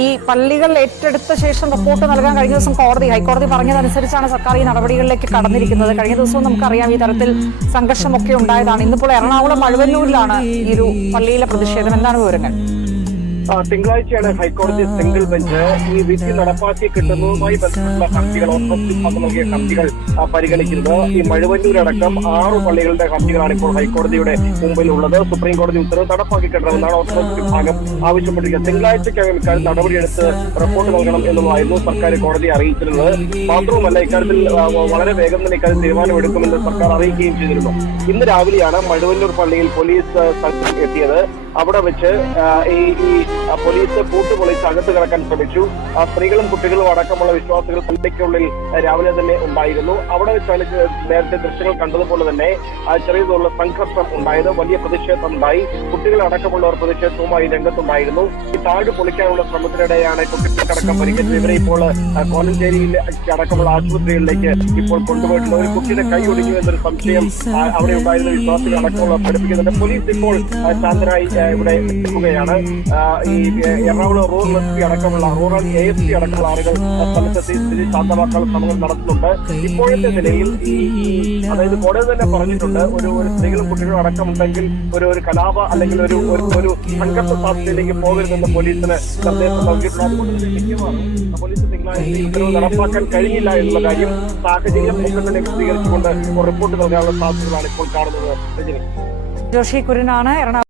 ഈ പള്ളികൾ ഏറ്റെടുത്ത ശേഷം റിപ്പോർട്ട് നൽകാൻ കഴിഞ്ഞ ദിവസം ഹൈക്കോടതി പറഞ്ഞതനുസരിച്ചാണ് സർക്കാർ ഈ നടപടികളിലേക്ക് കടന്നിരിക്കുന്നത്. കഴിഞ്ഞ ദിവസവും നമുക്കറിയാം ഈ തരത്തിൽ സംഘർഷമൊക്കെ ഉണ്ടായതാണ്. ഇന്നിപ്പോൾ എറണാകുളം മഴുവന്നൂരിലാണ് ഈ ഒരു പള്ളിയിലെ പ്രതിഷേധം. എന്താണ് വിവരങ്ങൾ? തിങ്കളാഴ്ചയാണ് ഹൈക്കോടതി സിംഗിൾ ബെഞ്ച് ഈ വിധി നടപ്പാക്കി കിട്ടുന്നതുമായി ബന്ധപ്പെട്ട ഹർജികൾ നൽകിയ ഹർജികൾ പരിഗണിക്കുന്നത്. ഈ മഴുവന്നൂരടക്കം 6 പള്ളികളുടെ ഹർജികളാണ് ഇപ്പോൾ ഹൈക്കോടതിയുടെ മുമ്പിൽ ഉള്ളത്. സുപ്രീം കോടതി ഉത്തരവ് നടപ്പാക്കി കിട്ടണമെന്നാണ് ഓർത്തഡോക്സ് വിഭാഗം ആവശ്യപ്പെട്ടിരിക്കുന്നത്. തിങ്കളാഴ്ചയ്ക്കകം ഇക്കാര്യം നടപടിയെടുത്ത് റിപ്പോർട്ട് നൽകണം എന്നുള്ളതായിരുന്നു സർക്കാർ കോടതിയെ അറിയിച്ചിരുന്നത്. മാത്രവുമല്ല, ഇക്കാര്യത്തിൽ വളരെ വേഗം തന്നെ ഇക്കാര്യം തീരുമാനമെടുക്കുമെന്ന് സർക്കാർ അറിയിക്കുകയും ചെയ്തിരുന്നു. ഇന്ന് രാവിലെയാണ് മഴുവന്നൂർ പള്ളിയിൽ പോലീസ് സംഘം എത്തിയത്. അവിടെ വെച്ച് ഈ പോലീസ് പൂട്ടുപൊളിച്ച് അകത്ത് കിടക്കാൻ ശ്രമിച്ചു. സ്ത്രീകളും കുട്ടികളും അടക്കമുള്ള വിശ്വാസികൾ പള്ളിക്കുള്ളിൽ രാവിലെ തന്നെ ഉണ്ടായിരുന്നു. അവിടെ വെച്ചാണ് നേരത്തെ ദൃശ്യങ്ങൾ കണ്ടതുപോലെ തന്നെ ചെറിയ തോതിലുള്ള സംഘർഷം ഉണ്ടായത്. വലിയ പ്രതിഷേധം ഉണ്ടായി. കുട്ടികളടക്കമുള്ളവർ പ്രതിഷേധവുമായി രംഗത്തുണ്ടായിരുന്നു. ഈ താഴ് പൊളിക്കാനുള്ള ശ്രമത്തിനിടെയാണ് കുട്ടികൾക്കടക്കം പരിക്കേറ്റത്. ഇവരെ ഇപ്പോൾ കോലഞ്ചേരിയിൽ അടക്കമുള്ള ആശുപത്രികളിലേക്ക് ഇപ്പോൾ കൊണ്ടുപോയിട്ടുള്ള ഒരു കുട്ടിയുടെ കൈ ഒടിഞ്ഞു എന്നൊരു സംശയം അവിടെ ഉണ്ടായിരുന്ന വിശ്വാസികൾ അടക്കമുള്ള പഠിപ്പിക്കുന്നുണ്ട്. പോലീസ് ഇപ്പോൾ ശാന്തരായി ഇവിടെ എത്തുകയാണ്. ഈ എറണാകുളം റൂറൽ എസ് പി അടക്കമുള്ള റൂറൽ ASP അടക്കമുള്ള ആളുകൾ സ്ഥലത്തെത്തി സ്ഥിതി ശാന്തമാക്കാനുള്ള ശ്രമങ്ങൾ നടത്തുന്നുണ്ട്. ഇപ്പോഴത്തെ നിലയിൽ അതായത് കോടതി തന്നെ പറഞ്ഞിട്ടുണ്ട്, ഒരു സ്ത്രീകളും കുട്ടികളും അടക്കമുണ്ടെങ്കിൽ ഒരു കലാപ അല്ലെങ്കിൽ ഒരു സംഘർഷ സാധ്യതയിലേക്ക് പോകരുതെന്ന് പോലീസിന് നിർദ്ദേശം നൽകിയിട്ടുണ്ട്. അതുകൊണ്ട് തന്നെ മിക്കവാറും പോലീസ് ഉത്തരവ് നടപ്പാക്കാൻ കഴിഞ്ഞില്ല എന്നുള്ള കാര്യം സാഹചര്യം തന്നെ വിശദീകരിച്ചുകൊണ്ട് റിപ്പോർട്ട് നൽകാനുള്ള സാധ്യതകളാണ് ഇപ്പോൾ കാണുന്നത്. ജോഷി കുര്യനാണ് എറണാകുളം